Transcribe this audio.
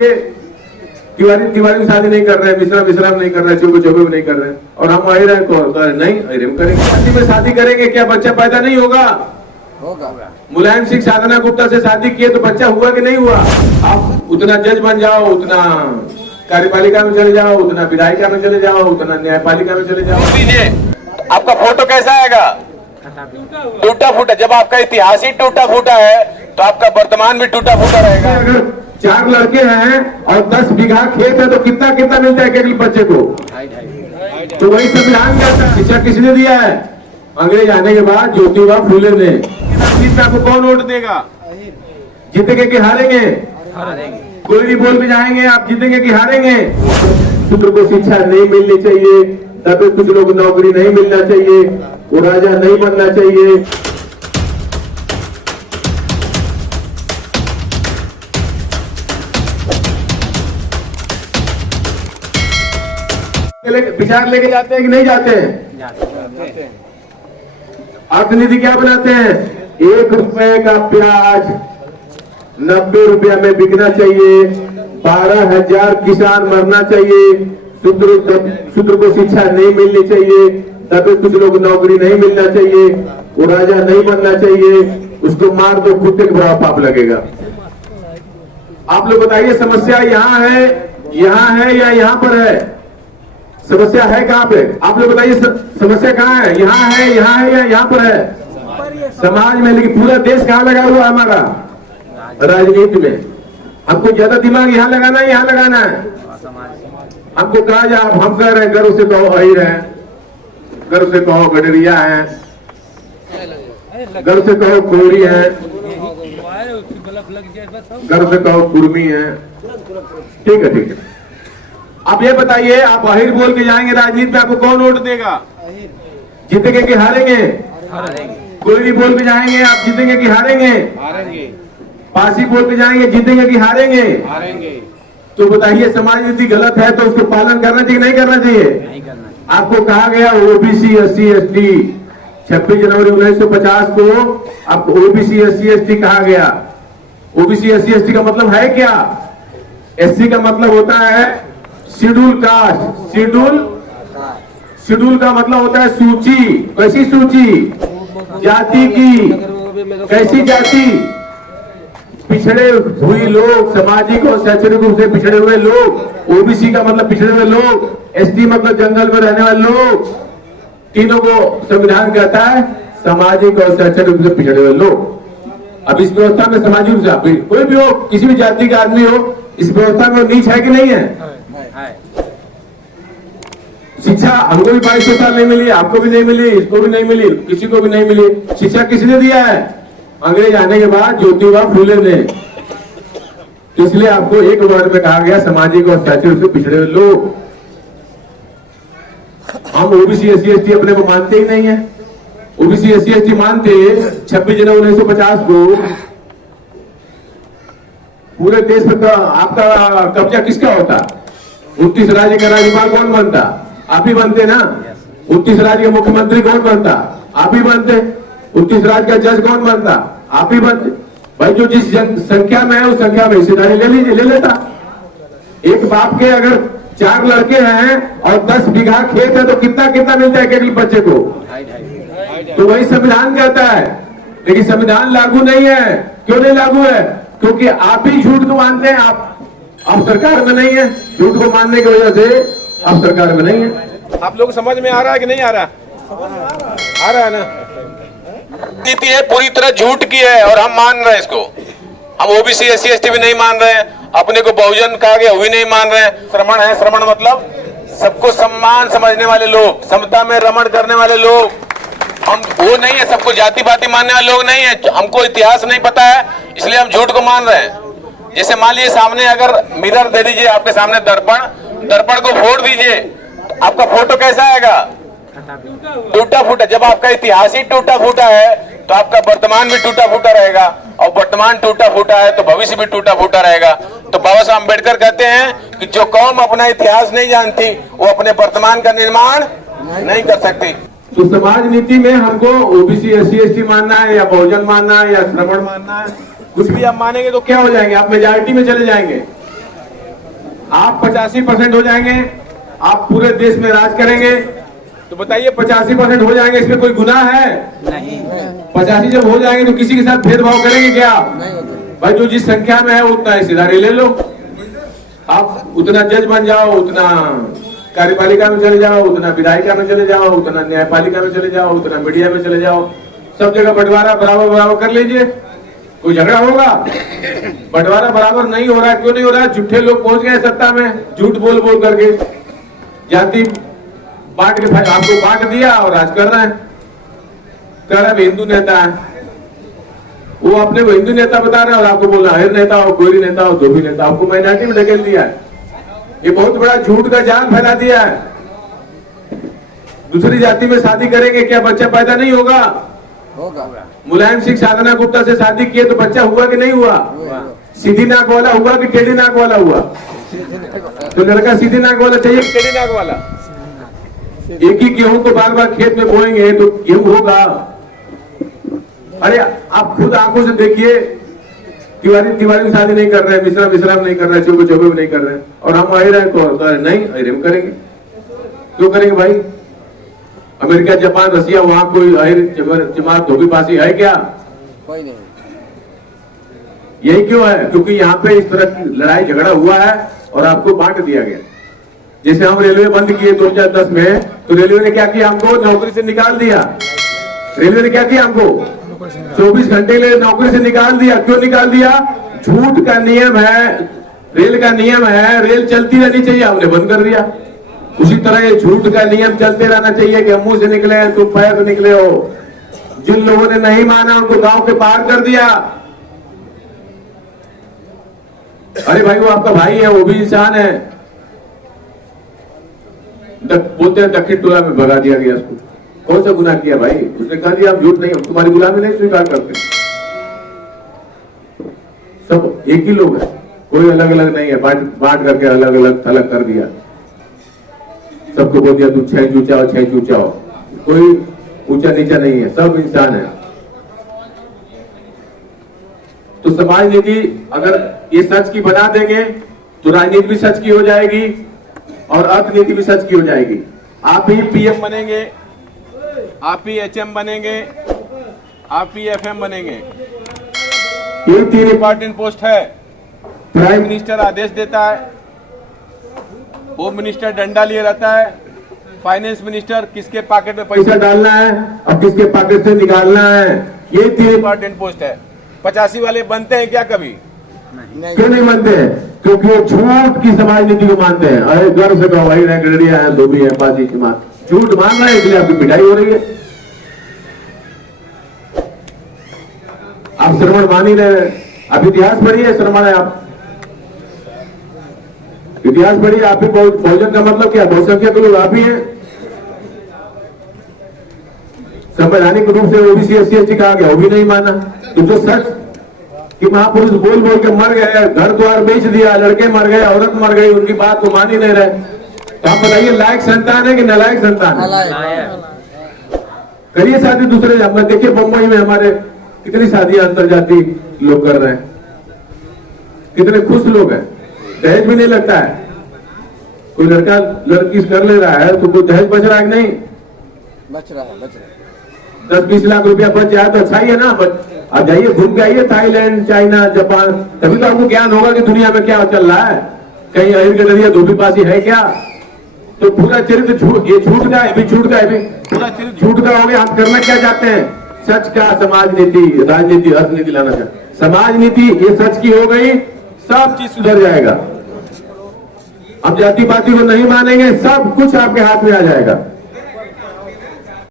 ये तिवारी शादी नहीं कर रहे, मिश्रा नहीं कर रहे, चौबे नहीं कर रहे, और हम आए रहे तो नहीं हम करेंगे। शादी में शादी करेंगे, क्या बच्चा पैदा नहीं होगा? मुलायम सिंह साधना गुप्ता से शादी किए तो बच्चा हुआ कि नहीं हुआ? आप उतना जज बन जाओ, उतना कार्यपालिका में चले जाओ, उतना विधायिका में चले जाओ, उतना न्यायपालिका में चले जाओ। दीजिए आपका फोटो कैसा आएगा? टूटा फूटा। जब आपका इतिहास ही टूटा फूटा है तो आपका वर्तमान भी टूटा फूटा रहेगा। अगर 4 लड़के हैं और 10 बीघा खेत है तो कितना कितना मिलता है एक बच्चे को? तो वही संविधान कहता है। शिक्षा किसने दिया है? अंग्रेज आने के बाद ज्योतिबा फूले ने। राजनीति आपको कौन वोट देगा? जीतेंगे कि हारेंगे? कोई भी बोल के जाएंगे आप जीतेंगे कि हारेंगे? शूद्र को शिक्षा नहीं मिलनी चाहिए, दबे कुछ लोग नौकरी नहीं मिलना चाहिए, वो राजा नहीं बनना चाहिए। विचार लेके जाते हैं कि नहीं जाते हैं? अर्थनीति क्या बनाते हैं? 1 रुपए का प्याज 90 रुपया में बिकना चाहिए, 12,000 किसान मरना चाहिए, शूद्र को शिक्षा नहीं मिलनी चाहिए, दबे कुछ लोग नौकरी नहीं मिलना चाहिए, वो राजा नहीं बनना चाहिए, उसको मार दो कुत्ते के बराबर पाप लगेगा। आप लोग बताइए समस्या यहाँ है या यहाँ पर है? समस्या है कहाँ पे? आप लोग बताइए समस्या कहाँ है? यहाँ है या यहाँ पर है? समाज में। लेकिन पूरा देश कहाँ लगा हुआ है हमारा? राजनीति में। हमको ज्यादा दिमाग यहाँ लगाना है, यहाँ लगाना है। हमको कहा जा, हम कह रहे हैं गर्व से कहो अहिर है, गर्व से कहो गडरिया है, गर्व से कहो कोरी है, गर्व से कहो कुर्मी है। ठीक है। आप ये बताइए, आप अहिर बोल के जाएंगे राजनीति में, आपको कौन वोट देगा? जीतेंगे कि हारेंगे? कोई भी बोल के जाएंगे आप जीतेंगे कि हारेंगे? पासी बोल के जाएंगे जीतेंगे कि हारेंगे? तो बताइए समाज नीति गलत है तो उसको पालन करना चाहिए नहीं करना चाहिए? आपको कहा गया ओबीसी SC ST 26 जनवरी 1950 को आपको ओबीसी SC ST कहा गया। ओबीसी SC ST का मतलब है क्या? SC का मतलब होता है शेड्यूल कास्ट। शेड्यूल का मतलब होता है सूची। कैसी सूची? जाति की। कैसी जाति? पिछड़े हुए लोग, सामाजिक और शैक्षणिक रूप से पिछड़े हुए लोग। ओबीसी का मतलब पिछड़े हुए लोग, ST मतलब जंगल में रहने वाले लोग। तीनों को संविधान कहता है सामाजिक और शैक्षणिक रूप से पिछड़े हुए लोग। अब इस व्यवस्था में सामाजिक रूप से कोई भी हो, किसी भी जाति का आदमी हो, इस व्यवस्था में नीच है कि नहीं है? शिक्षा हमको भी 2200 साल नहीं मिली, आपको भी नहीं मिली, इसको भी नहीं मिली, किसी को भी नहीं मिली। शिक्षा किसने दिया है? अंग्रेज आने के बाद ज्योतिबा फूले ने। इसलिए आपको एक वर्ड में कहा गया सामाजिक और शैक्षणिक से पिछड़े हुए लोग। हम ओबीसी SC ST अपने को मानते ही नहीं है। ओबीसी SC ST मानते 26 जनवरी 1950 को पूरे देश में आपका कब्जा किसका होता? 29 राज्य का राज्यपाल कौन बनता? आप ही बनते ना। 29 राज्य के मुख्यमंत्री कौन बनता? आप ही बनते। 29 राज्य का जज कौन बनता? आप ही बनते। भाई जो जिस संख्या में है उस संख्या में हिस्सेदारी ले लेता। एक बाप के अगर 4 लड़के हैं और 10 बीघा खेत है तो कितना कितना मिलता है एक बच्चे को? तो वही संविधान कहता है। लेकिन संविधान लागू नहीं है। क्यों नहीं लागू है? क्योंकि आप ही झूठ को मानते हैं। आप सरकार में नहीं है। झूठ को मानने की वजह से आप सरकार में नहीं है। आप लोग समझ में आ रहा है कि नहीं आ रहा? आ रहा है ना? नीति है पूरी तरह झूठ की है और हम मान रहे हैं इसको। हम ओबीसी SC ST भी नहीं मान रहे हैं, अपने को बहुजन कहा गया वो भी नहीं मान रहे हैं। श्रमण है, श्रमण मतलब सबको सम्मान समझने वाले लोग, समता में रमण करने वाले लोग। हम वो नहीं है, सबको जाति पाति मानने वाले लोग नहीं है। हमको इतिहास नहीं पता है इसलिए हम झूठ को मान रहे हैं। जैसे मान लीजिए सामने अगर मिरर दे दीजिए, आपके सामने दर्पण को फोड़ दीजिए, आपका फोटो कैसा आएगा? टूटा फूटा। जब आपका इतिहास ही टूटा फूटा है तो आपका वर्तमान भी टूटा फूटा रहेगा, और वर्तमान टूटा फूटा है तो भविष्य भी टूटा फूटा रहेगा। तो बाबा साहब अम्बेडकर कहते हैं कि जो कौम अपना इतिहास नहीं जानती वो अपने वर्तमान का निर्माण नहीं कर सकती। तो समाज नीति में हमको ओबीसी SC ST मानना है या बहुजन मानना है या श्रमण मानना है, कुछ भी आप मानेंगे तो क्या हो जाएंगे? आप मेजॉरिटी में चले जाएंगे। आप 85% हो जाएंगे, आप पूरे देश में राज करेंगे, तो बताइए 85% हो जाएंगे, इसमें कोई गुनाह है? नहीं 85 जब हो जाएंगे तो किसी के साथ भेदभाव करेंगे क्या? भाई जो जिस संख्या में है उतना हिस्सेदारी ले लो, आप उतना जज बन जाओ, उतना कार्यपालिका में चले जाओ, उतना विधायिका में चले जाओ, उतना न्यायपालिका में चले जाओ, उतना मीडिया में चले जाओ, सब जगह बंटवारा बराबर बराबर कर लीजिए। कोई झगड़ा होगा? बंटवारा बराबर नहीं हो रहा, क्यों नहीं हो रहा? झूठे लोग पहुंच गए सत्ता में, झूठ बोल बोल करके जाति बांट के आपको बांट दिया और राज कर रहे हैं। कह रहा है हिंदू नेता है, वो अपने को हिंदू नेता बता रहे हैं और आपको बोल रहा है नेता हो, गोरी नेता हो, धोबी नेता, आपको माइनॉरिटी में ढकेल दिया है। ये बहुत बड़ा झूठ का जाल फैला दिया है। दूसरी जाति में शादी करेंगे क्या बच्चा पैदा नहीं होगा? मुलायम सिंह साधना गुप्ता से शादी किए तो बच्चा हुआ कि नहीं हुआ? सीधी नाक वाला हुआ कि टेढ़ी नाक वाला हुआ? तो लड़का सीधी नाक वाला चाहिए कि टेढ़ी नाक वाला? एक ही गेहूं को बार बार खेत में बोएंगे तो गेहूं होगा? अरे आप खुद आंखों से देखिए, तिवारी में शादी नहीं कर रहे हैं, मिश्रा नहीं कर रहे हैं, चौबे नहीं कर रहे हैं, और हम अहिर हैं तो नहीं अहिर में करेंगे। क्यों करेंगे भाई? अमेरिका, जापान, रसिया, वहां कोई अहिर जमात धोबी पासी है क्या? कोई नहीं। यही क्यों है? क्योंकि यहाँ पे इस तरह की लड़ाई झगड़ा हुआ है और आपको बांट दिया गया। जैसे हम रेलवे बंद किए 2010 में, तो रेलवे ने क्या किया? हमको नौकरी से निकाल दिया। रेलवे ने क्या किया? हमको 24 घंटे के लिए नौकरी से निकाल दिया। क्यों निकाल दिया? झूठ का नियम है, रेल का नियम है, रेल चलती रहनी चाहिए, हमने बंद कर दिया। उसी तरह ये झूठ का नियम चलते रहना चाहिए कि हम मुंह से निकले तुम पैर से निकले हो। जिन लोगों ने नहीं माना उनको गांव के बाहर कर दिया। अरे भाई वो आपका भाई है, वो भी इंसान है। बोलते हैं दक्षिण टोला में भगा दिया गया उसको। कौन सा गुनाह किया भाई? उसने कहा दिया हम झूठ नहीं, हम तुम्हारी गुलामी नहीं स्वीकार करते। सब एक ही लोग है, कोई अलग अलग नहीं है। बांट करके अलग अलग थलग कर दिया, सबको बोल दिया तुम 6 इंच ऊंचा हो, 6 इंच ऊंचा हो। कोई ऊंचा नीचा नहीं है, सब इंसान है। तो समाज नीति अगर ये सच की बना देंगे तो राजनीति भी सच की हो जाएगी और अर्थनीति भी सच की हो जाएगी। आप ही पीएम बनेंगे, आप ही एचएम बनेंगे, आप ही एफएम बनेंगे। ये 3 इंपॉर्टेंट पोस्ट है। प्राइम मिनिस्टर आदेश देता है, होम मिनिस्टर डंडा लिए रहता है, फाइनेंस मिनिस्टर किसके पॉकेट में पैसा डालना है और किसके पॉकेट से निकालना है। ये 3 इंपॉर्टेंट पोस्ट है। 85 वाले बनते हैं क्या कभी? नहीं। क्यों नहीं बनते हैं? क्योंकि वो झूठ की समाज नीति को मानते हैं। अरे गर्व से कहो भाई गड़िया है, धोबी है, पासी जमात, झूठ मान रहे हैं, इसलिए आपकी पिटाई हो रही है। आप श्रवण मान ही रहे हैं। आप इतिहास पढ़िए, श्रवण है, आप इतिहास पढ़िए। आप ही बहुजन का मतलब क्या? बहुसंख्यक लोग आप ही हैं। संवैधानिक रूप से ओबीसी एससी एसटी कहा गया, वो भी नहीं माना। तो जो सच कि महापुरुष बोल बोल के मर गए, घर द्वार बेच दिया, लड़के मर गए, औरत मर गई, उनकी बात को मान ही नहीं रहे, तो आप बताइए लायक संतान है कि नालायक संतान है? करिए शादी दूसरे। देखिए बम्बई में हमारे कितनी शादियां अंतरजाती लोग कर रहे हैं, कितने खुश लोग हैं, दहेज भी नहीं लगता है। कोई लड़का लड़की कर ले रहा है तो कोई दहेज बच रहा है कि नहीं? बच रहा है, बच रहा है। 10-20 लाख रुपया बच जाए तो अच्छा ही है ना। आप जाइए, घूम के आइए थाईलैंड, चाइना, जापान, तभी तो आपको ज्ञान होगा कि दुनिया में क्या चल रहा है। कहीं अहिर के जरिए धोबी पासी है क्या? तो पूरा चरित्र ये झूठ का है, भी झूठ का है, भी पूरा चरित्र झूठ का हो गया। हम करना क्या चाहते हैं? सच का समाज नीति, राजनीति, अर्थनीति लाना चाहते। समाज नीति ये सच की हो गई, सब चीज सुधर जाएगा। हम जाति पाति को नहीं मानेंगे, सब कुछ आपके हाथ में आ जाएगा।